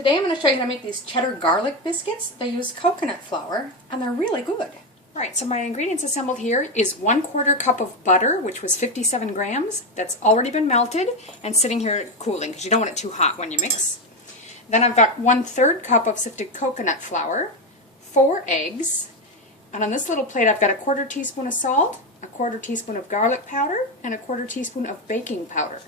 Today I'm going to show you how to make these cheddar garlic biscuits. They use coconut flour and they're really good. Alright, so my ingredients assembled here is 1/4 cup of butter, which was 57 grams. That's already been melted and sitting here cooling because you don't want it too hot when you mix. Then I've got 1/3 cup of sifted coconut flour, 4 eggs, and on this little plate I've got 1/4 teaspoon of salt, 1/4 teaspoon of garlic powder, and 1/4 teaspoon of baking powder.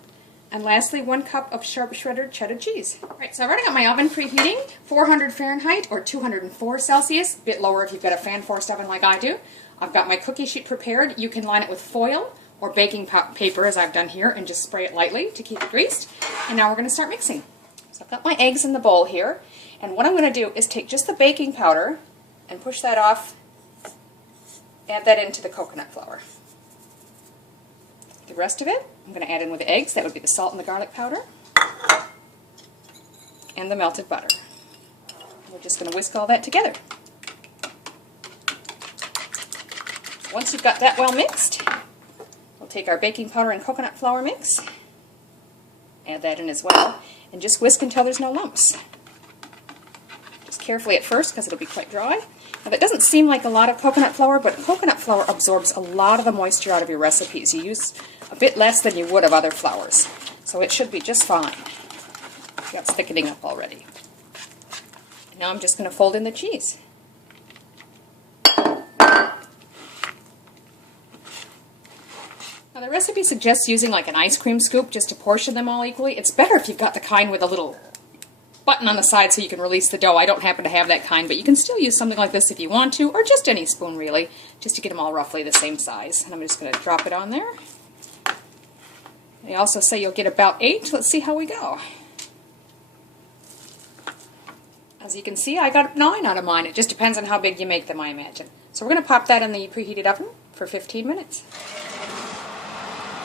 And lastly, 1 cup of sharp shredded cheddar cheese. Alright, so I've already got my oven preheating, 400 Fahrenheit or 204 Celsius, a bit lower if you've got a fan-forced oven like I do. I've got my cookie sheet prepared. You can line it with foil or baking paper as I've done here and just spray it lightly to keep it greased. And now we're going to start mixing. So I've got my eggs in the bowl here, and what I'm going to do is take just the baking powder and push that off, add that into the coconut flour. The rest of it, I'm going to add in with the eggs. That would be the salt and the garlic powder and the melted butter. We're just going to whisk all that together. Once you've got that well mixed, we'll take our baking powder and coconut flour mix, add that in as well, and just whisk until there's no lumps. Just carefully at first because it'll be quite dry. Now that doesn't seem like a lot of coconut flour, but coconut flour absorbs a lot of the moisture out of your recipes. You use a bit less than you would of other flours, so it should be just fine. That's thickening up already. And now I'm just going to fold in the cheese. Now the recipe suggests using like an ice cream scoop just to portion them all equally. It's better if you've got the kind with a little button on the side so you can release the dough. I don't happen to have that kind, but you can still use something like this if you want to, or just any spoon really, just to get them all roughly the same size. And I'm just going to drop it on there. They also say you'll get about 8. Let's see how we go. As you can see, I got 9 out of mine. It just depends on how big you make them, I imagine. So we're going to pop that in the preheated oven for 15 minutes.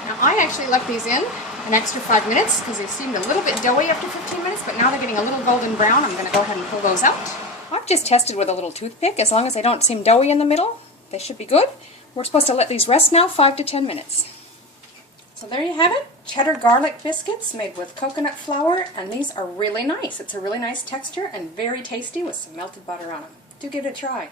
Now I actually left these in an extra 5 minutes because they seemed a little bit doughy after 15 minutes, but now they're getting a little golden brown. I'm going to go ahead and pull those out. I've just tested with a little toothpick. As long as they don't seem doughy in the middle, they should be good. We're supposed to let these rest now 5 to 10 minutes. So there you have it, cheddar garlic biscuits made with coconut flour, and these are really nice. It's a really nice texture and very tasty with some melted butter on them. Do give it a try.